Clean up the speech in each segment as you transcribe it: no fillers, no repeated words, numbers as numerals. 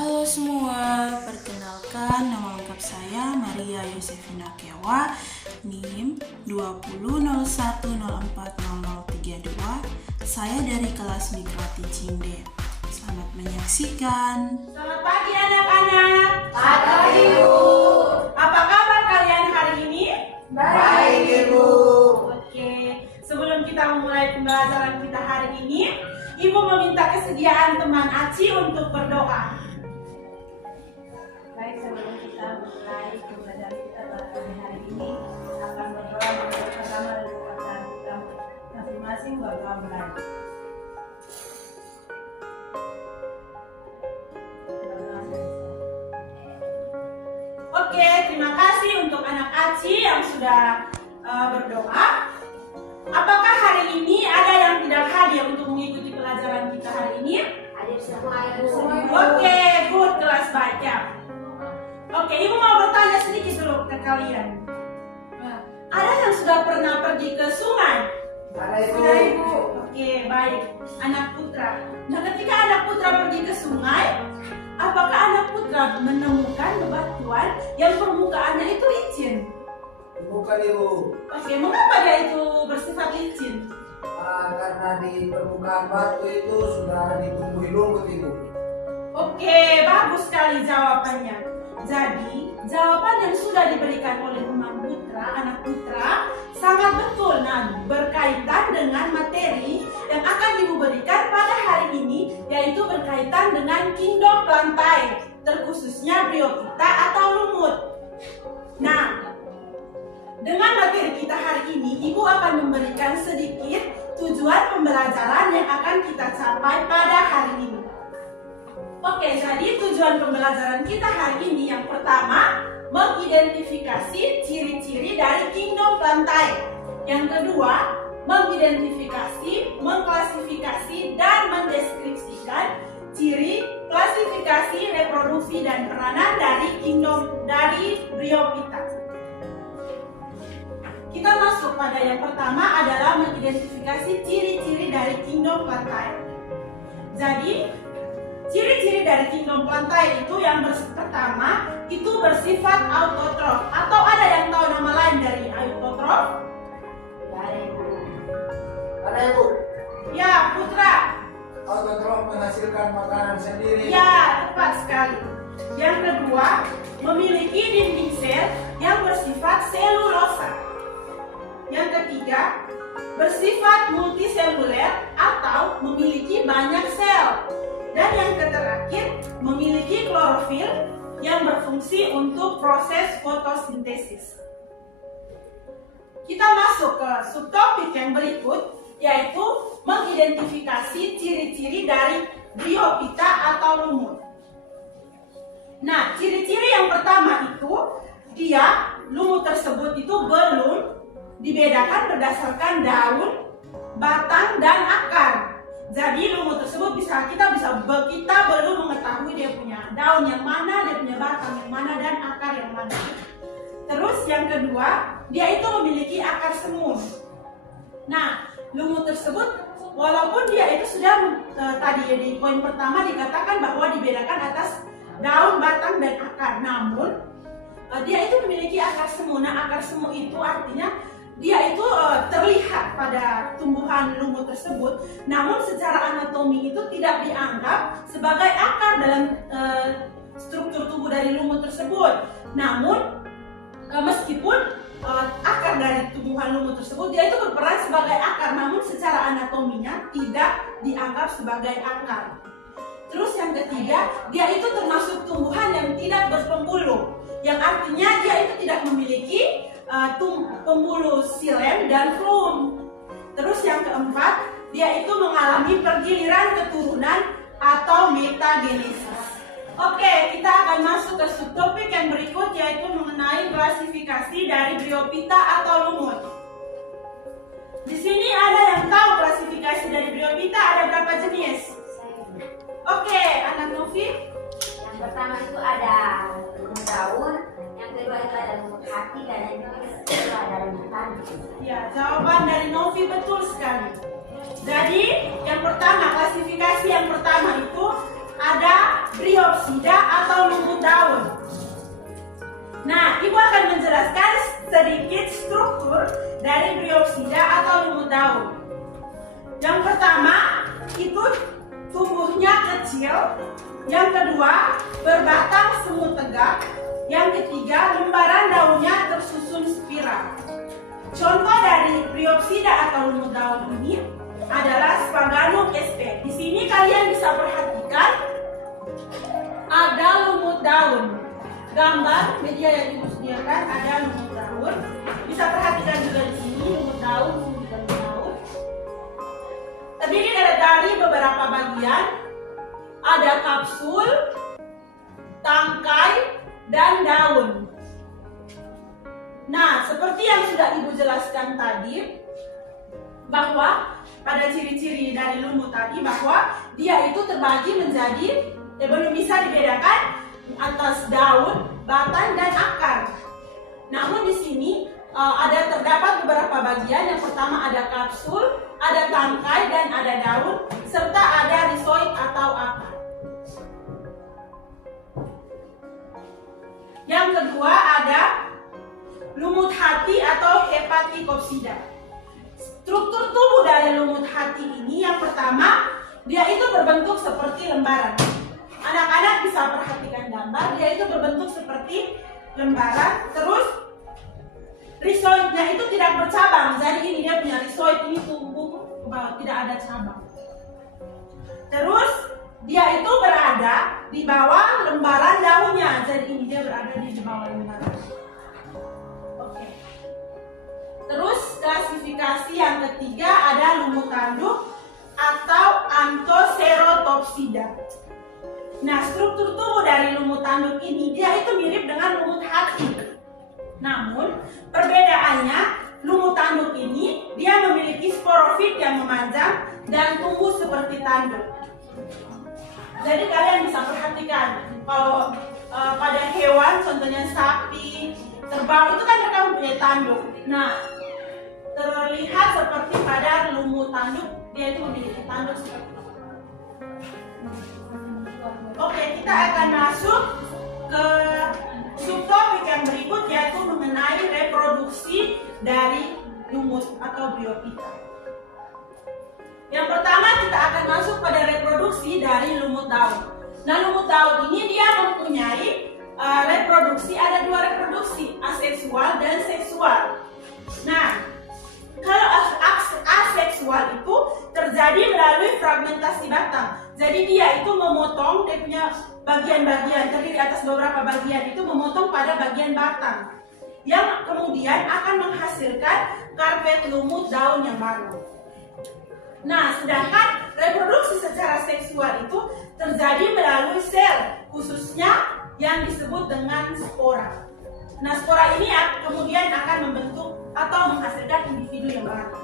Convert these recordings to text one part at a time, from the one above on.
Halo semua, perkenalkan nama lengkap saya Maria Yosefina Kewa, NIM 2001040032. Saya dari kelas Mikrati Cinde. Selamat menyaksikan. Selamat pagi anak-anak. Pagi Ibu. Apa kabar kalian hari ini? Baik Ibu. Oke, sebelum kita memulai pembelajaran kita hari ini, Ibu meminta kesediaan teman Aci untuk berdoa. Baik, sebelum kita mulai pembelajaran kita pada hari ini akan berdoa bersama dari perkataan kita masing-masing berdoa mulai. Oke, terima kasih untuk anak Aci yang sudah berdoa. Apakah hari ini ada yang tidak hadir untuk mengikuti pelajaran kita hari ini? Hadir semua Ibu. Oke, good, kelas baca. Oke, Ibu mau bertanya sedikit dulu ke kalian. Ada yang sudah pernah pergi ke sungai? Ada Ibu. Oke, baik. Anak putra. Nah, ketika anak putra pergi ke sungai, apakah anak putra menemukan bebatuan yang permukaannya itu licin? Bukan Ibu, Oke, mengapa dia itu bersifat licin? karena di permukaan batu itu sudah ditumbuhi lumpur Ibu. Oke, bagus sekali jawabannya. Jadi, jawaban yang sudah diberikan oleh anak putra, sangat betul. Nah, berkaitan dengan materi yang akan Ibu berikan pada hari ini, yaitu berkaitan dengan kingdom lantai, terkhususnya bryophyta atau lumut. Nah, dengan materi kita hari ini, Ibu akan memberikan sedikit tujuan pembelajaran yang akan kita capai pada hari ini. Oke, jadi tujuan pembelajaran kita hari ini yang pertama, mengidentifikasi ciri-ciri dari kingdom lantai. Yang kedua, mengidentifikasi, mengklasifikasi, dan mendeskripsikan ciri, klasifikasi, reproduksi, dan peranan dari bryophyta. Kita masuk pada yang pertama adalah mengidentifikasi ciri-ciri dari kingdom lantai. Jadi, ciri-ciri dari kingdom plantae itu yang pertama itu bersifat autotrof. Atau ada yang tahu nama lain dari autotrof? Ada Ibu. Ada Ibu, Ya, putra. autotrof menghasilkan makanan sendiri. Ya, tepat sekali. Yang kedua, memiliki dinding sel yang bersifat selulosa. Yang ketiga, bersifat multiseluler atau memiliki banyak sel. Dan yang terakhir, memiliki klorofil yang berfungsi untuk proses fotosintesis. Kita masuk ke subtopik yang berikut, yaitu mengidentifikasi ciri-ciri dari bryophyta atau lumut. Nah, ciri-ciri yang pertama itu, lumut tersebut itu belum dibedakan berdasarkan daun, batang, dan akar. Jadi lumut tersebut kita belum mengetahui dia punya daun yang mana, dia punya batang yang mana, dan akar yang mana. Terus yang kedua, dia itu memiliki akar semu. Nah, lumut tersebut walaupun dia itu sudah tadi di poin pertama dikatakan bahwa dibedakan atas daun, batang, dan akar. Namun dia itu memiliki akar semu. Nah, akar semu itu artinya dia itu terlihat pada tumbuhan lumut tersebut, namun secara anatomi itu tidak dianggap sebagai akar dalam struktur tubuh dari lumut tersebut. Namun meskipun akar dari tumbuhan lumut tersebut dia itu berperan sebagai akar, namun secara anatominya tidak dianggap sebagai akar. Terus yang ketiga, dia itu termasuk tumbuhan yang tidak berpembuluh, yang artinya dia itu tidak memiliki pembuluh xilem dan floem. Terus yang keempat, dia itu mengalami pergiliran keturunan atau metagenesis. Oke, kita akan masuk ke subtopik yang berikut, yaitu mengenai klasifikasi dari bryophyta atau lumut. Di sini ada yang tahu klasifikasi dari bryophyta ada berapa jenis? Oke, anak Novi. Yang pertama itu ada lumut daun, yang kedua itu ada lumut hati, dan yang ketiga ada lumut tanduk. Ya, jawaban dari Novi betul sekali. Jadi, yang pertama, klasifikasi yang pertama itu ada bryophyta. Bryopsida atau lumut daun. Nah, Ibu akan menjelaskan sedikit struktur dari Bryopsida atau lumut daun. Yang pertama, itu tumbuhnya kecil. Yang kedua, berbatang semu tegak. Yang ketiga, lembaran daunnya tersusun spiral. Contoh dari Bryopsida atau lumut daun ini adalah Sphaganum sp. Di sini kalian bisa perhatikan ada lumut daun. Gambar media yang Ibu sediakan ada lumut daun. Bisa perhatikan juga di sini lumut daun, lumut daun. Terdiri dari beberapa bagian. Ada kapsul, tangkai, dan daun. Nah, seperti yang sudah Ibu jelaskan tadi, bahwa pada ciri-ciri dari lumut tadi bahwa dia itu terbagi menjadi belum bisa dibedakan atas daun, batang, dan akar. Namun di sini terdapat beberapa bagian. Yang pertama ada kapsul, ada tangkai, dan ada daun, serta ada rizoid atau akar. Yang kedua ada lumut hati atau Hepaticopsida. Struktur tubuh dari lumut hati ini yang pertama, dia itu berbentuk seperti lembaran. Anak-anak bisa perhatikan gambar, dia itu berbentuk seperti lembaran. Terus rizoidnya itu tidak bercabang. Jadi ini dia punya rizoid, ini tumbuh tidak ada cabang. Terus dia itu berada di bawah lembaran daunnya. Jadi ini dia berada di bawah lembaran. Oke. Terus klasifikasi yang ketiga ada lumut tanduk atau Anthocerotopsida. Nah, struktur tubuh dari lumut tanduk ini dia itu mirip dengan lumut hati. Namun perbedaannya, lumut tanduk ini dia memiliki sporofit yang memanjang dan tumbuh seperti tanduk. Jadi kalian bisa perhatikan kalau pada hewan, contohnya sapi, kerbau itu kan mereka mempunyai tanduk. Nah, terlihat seperti pada lumut tanduk dia itu memiliki tanduk seperti itu. Oke, kita akan masuk ke subtopik yang berikut, yaitu mengenai reproduksi dari lumut atau Bryophyta. Yang pertama kita akan masuk pada reproduksi dari lumut daun. Nah, lumut daun ini dia mempunyai reproduksi, ada dua reproduksi, aseksual dan seksual. Nah, kalau aseksual itu terjadi melalui fragmentasi batang. Jadi dia itu memotong, dia punya bagian-bagian terdiri atas beberapa bagian itu memotong pada bagian batang, yang kemudian akan menghasilkan karpet lumut daun yang baru. Nah, sedangkan reproduksi secara seksual itu terjadi melalui sel, khususnya yang disebut dengan spora. Nah, spora ini kemudian akan membentuk atau menghasilkan individu yang baru.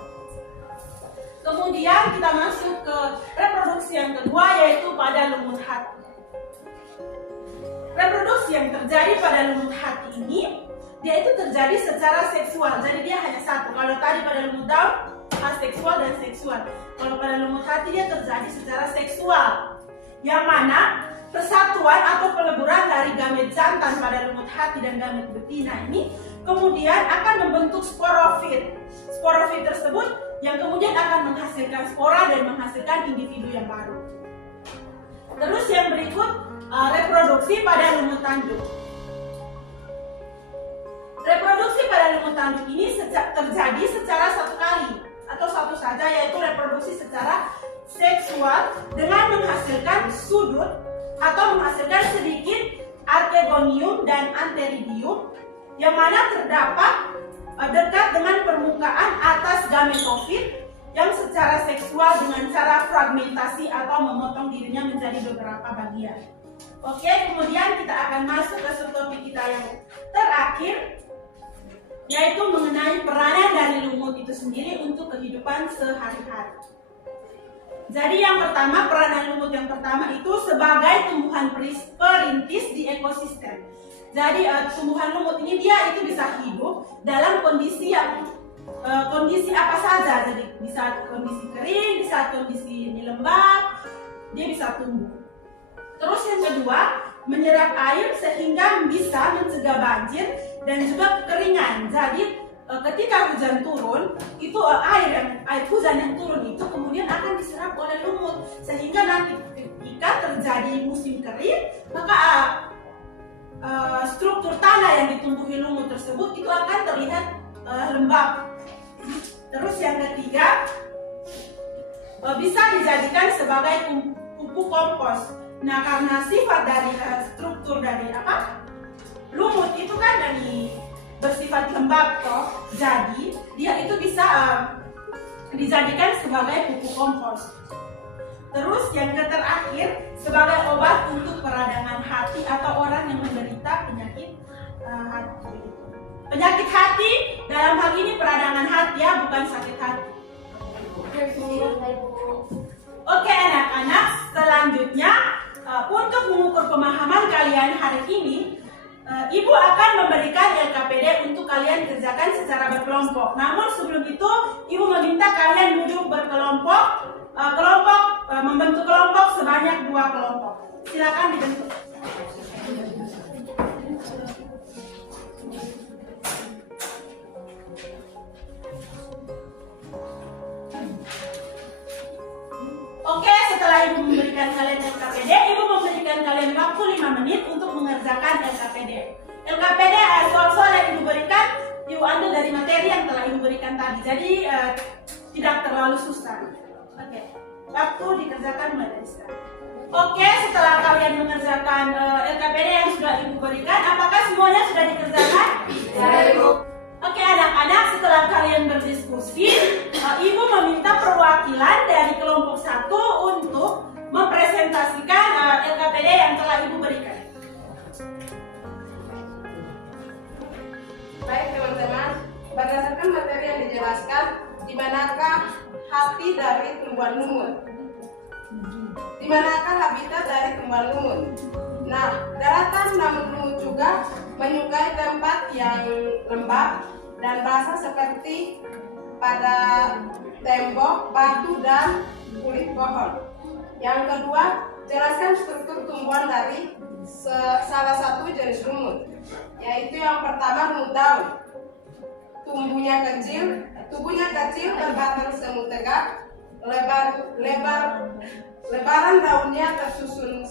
Kemudian kita masuk ke reproduksi yang kedua, yaitu pada lumut hati. Reproduksi yang terjadi pada lumut hati ini, dia itu terjadi secara seksual. Jadi dia hanya satu. Kalau tadi pada lumut daun, aseksual dan seksual. Kalau pada lumut hati dia terjadi secara seksual, yang mana persatuan atau peleburan dari gamet jantan pada lumut hati dan gamet betina ini kemudian akan membentuk sporofit. Sporofit tersebut yang kemudian akan menghasilkan spora dan menghasilkan individu yang baru. Terus yang berikut reproduksi pada lumut tanduk. Reproduksi pada lumut tanduk ini terjadi secara satu kali atau satu saja, yaitu reproduksi secara seksual dengan menghasilkan sudut atau menghasilkan sedikit archegonium dan antheridium yang mana terdapat dekat dengan permukaan atas gametofit yang secara seksual dengan cara fragmentasi atau memotong dirinya menjadi beberapa bagian. Oke, kemudian kita akan masuk ke subtopik kita yang terakhir, yaitu mengenai peranan dari lumut itu sendiri untuk kehidupan sehari-hari. Jadi yang pertama, peranan lumut yang pertama itu sebagai tumbuhan perintis di ekosistem. Jadi tumbuhan lumut ini dia itu bisa hidup dalam kondisi yang kondisi apa saja. Jadi bisa kondisi kering, bisa kondisi lembab, dia bisa tumbuh. Terus yang kedua, menyerap air sehingga bisa mencegah banjir dan juga kekeringan. Jadi ketika hujan turun, itu air hujan yang turun itu kemudian akan diserap oleh lumut, sehingga nanti ketika terjadi musim kering, maka struktur tanah yang ditumbuhi lumut tersebut itu akan terlihat lembab. Terus yang ketiga, bisa dijadikan sebagai pupuk kompos. Nah, karena sifat dari struktur dari lumut itu kan dari bersifat lembab toh, jadi dia itu bisa dijadikan sebagai pupuk kompos. Terus yang terakhir, sebagai obat untuk peradangan hati atau orang yang menderita penyakit hati. Penyakit hati dalam hal ini peradangan hati ya, bukan sakit hati. Oke anak-anak, selanjutnya untuk mengukur pemahaman kalian hari ini, Ibu akan memberikan LKPD untuk kalian kerjakan secara berkelompok. Namun sebelum itu, Ibu meminta kalian duduk berkelompok, membentuk kelompok sebanyak 2 kelompok. Silakan dibentuk. Oke, setelah Ibu memberikan kalian LKPD, Ibu memberikan kalian waktu 5 menit untuk mengerjakan LKPD. LKPD soal-soal yang Ibu berikan, Ibu ambil dari materi yang telah Ibu berikan tadi. Jadi tidak terlalu susah. Oke, waktu dikerjakan mulai dari sekarang. Oke, setelah kalian mengerjakan LKPD yang sudah Ibu berikan, apakah semuanya sudah dikerjakan? Ya, Ibu. Oke anak-anak, setelah kalian berdiskusi, Ibu meminta perwakilan dari kelompok 1 untuk mempresentasikan LKPD yang telah Ibu berikan. Baik teman-teman, berdasarkan materi yang dijelaskan, di manakah hati dari tumbuhan lumut? Di manakah habitat dari tumbuhan lumut? Nah, daratan namun lumut juga menyukai tempat yang lembab dan basah seperti pada tembok, batu, dan kulit pohon. Yang kedua, jelaskan struktur tumbuhan dari salah satu jenis lumut, yaitu yang pertama lumut daun. Tubuhnya kecil, berbatang semu tegak, lebaran daunnya tersusun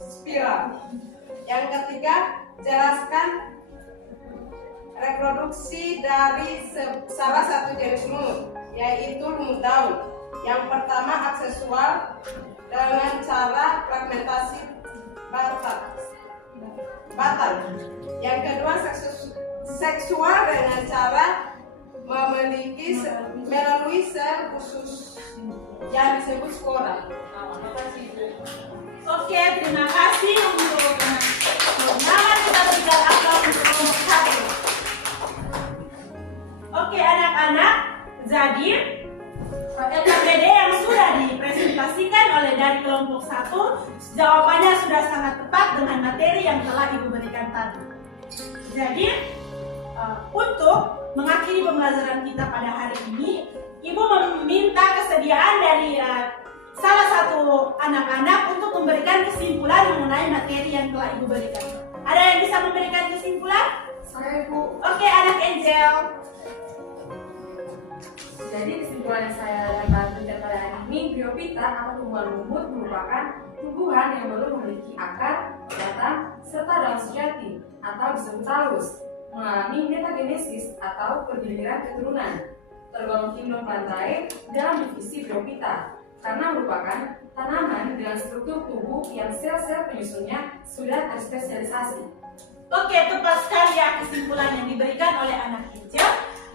spiral. Yang ketiga, jelaskan reproduksi dari salah satu jenis lumut, yaitu lumut daun. Yang pertama aksesual dengan cara fragmentasi batang. Yang kedua seksual dengan cara melalui sel khusus yang disebut spora. Oke, terima kasih untuk nama kita berikan aplaus untuk kelompok 1. Oke anak-anak, jadi LKPD yang sudah dipresentasikan oleh dari kelompok 1, jawabannya sudah sangat tepat dengan materi yang telah Ibu berikan tadi. Jadi untuk mengakhiri pembelajaran kita pada hari ini, Ibu meminta kesediaan dari salah satu anak-anak untuk memberikan kesimpulan mengenai materi yang telah Ibu berikan. Ada yang bisa memberikan kesimpulan? Saya, Ibu. Oke, anak Angel. Jadi kesimpulan yang saya dapat dari hari ini, Bryophyta atau tumbuhan lumut merupakan tumbuhan yang baru memiliki akar, batang, serta daun sejati atau disebut talus, mengalami metagenesis atau pergiliran keturunan, tergolong kingdom Plantae dalam divisi Bryophyta karena merupakan tanaman dengan struktur tubuh yang sel-sel penyusunnya sudah terspesialisasi. Oke, tepat sekali ya kesimpulan yang diberikan oleh anak Angel.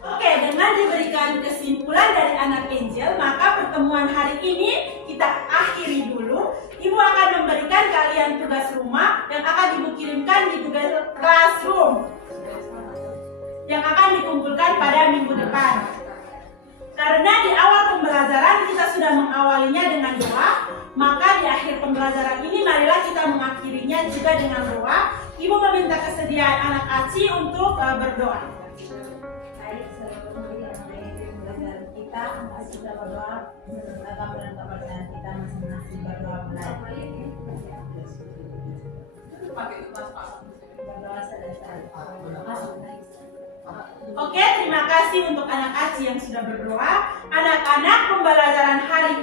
Oke, dengan diberikan kesimpulan dari anak Angel, maka pertemuan hari ini kita akhiri dulu. Ibu akan memberikan kalian tugas rumah yang akan Ibu kirimkan di Google Classroom yang akan dikumpulkan pada minggu depan. Karena di awal pembelajaran kita sudah mengawalinya dengan doa, maka di akhir pembelajaran ini marilah kita mengakhirinya juga dengan doa. Ibu meminta kesediaan anak Aci untuk berdoa. Baik, sebelum pembelajaran kita masih berdoa, menurut agama dan kepercayaan kita masing-masing berdoa mulai. Oke, terima kasih untuk anak Aci yang sudah berdoa. Anak-anak, pembelajaran hari